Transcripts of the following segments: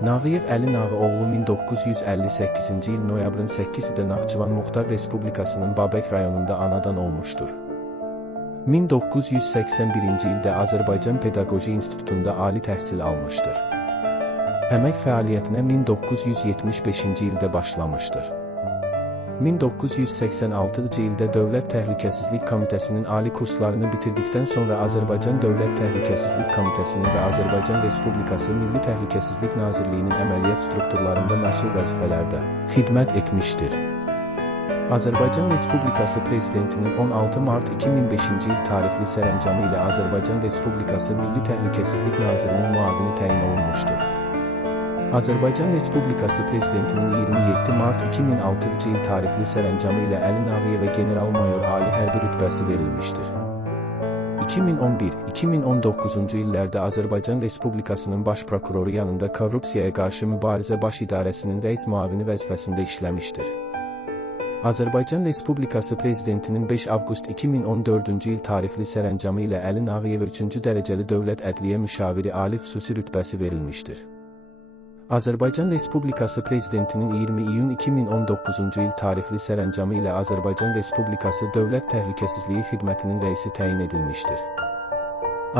Nağıyev Əli Nağıoğlu 1958-ci il noyabrın 8-də Naxçıvan Muxtar Respublikasının Babək rayonunda anadan olmuşdur. 1981-ci ildə Azərbaycan Pedaqoji İnstitutunda ali təhsil almışdır. Əmək fəaliyyətinə 1975-ci ildə başlamışdır. 1986-cı ildə Dövlət Təhlükəsizlik Komitəsinin ali kurslarını bitirdikdən sonra Azərbaycan Dövlət Təhlükəsizlik Komitəsinin və Azərbaycan Respublikası Milli Təhlükəsizlik Nazirliyinin əməliyyat strukturlarında məsul vəzifələrdə xidmət etmişdir. Azərbaycan Respublikası Prezidentinin 16 mart 2005-ci il tarixli sərəncamı ilə Azərbaycan Respublikası Milli Təhlükəsizlik Nazirinin müavini təyin olunmuşdur. Azərbaycan Respublikası Prezidentinin 27 mart 2006-cı il tarixli sərəncamı ilə Əli Nağıyevə general-mayor ali hərbi rütbəsi verilmişdir. 2011-2019-cu illərdə Azərbaycan Respublikasının Baş Prokuroru yanında Korrupsiyaya Qarşı Mübarizə Baş İdarəsinin rəis müavini vəzifəsində işləmişdir. Azərbaycan Respublikası Prezidentinin 5 avqust 2014-cü il tarixli sərəncamı ilə Əli Nağıyevə 3-cü dərəcəli dövlət ədliyyə müşaviri ali xüsusi rütbəsi verilmişdir. Azərbaycan Respublikası Prezidentinin 20 iyun 2019-cu il tarixli sərəncamı ilə Azərbaycan Respublikası Dövlət Təhlükəsizliyi Xidmətinin rəisi təyin edilmişdir.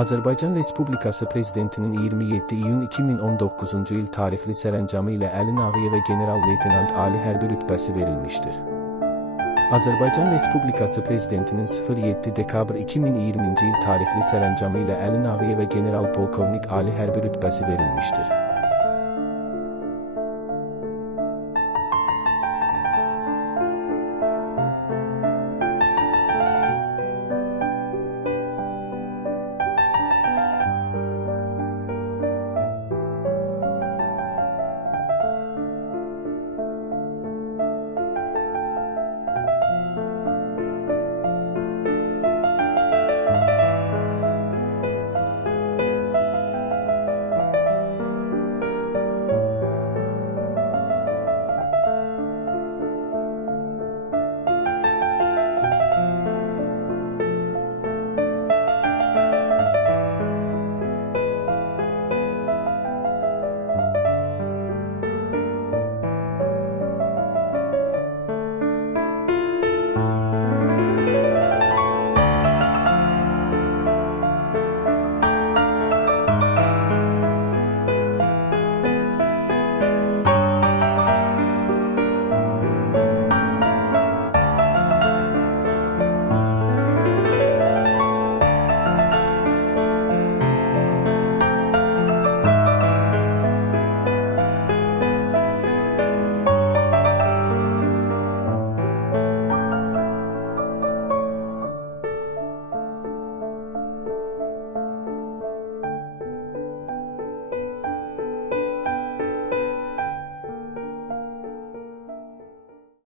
Azərbaycan Respublikası Prezidentinin 27 iyun 2019-cu il tarixli sərəncamı ilə Əli Nağıyevə general-leytenant ali hərbi rütbəsi verilmişdir. Azərbaycan Respublikası Prezidentinin 07 dekabr 2020-ci il tarixli sərəncamı ilə Əli Nağıyevə general-polkovnik ali hərbi rütbəsi verilmişdir.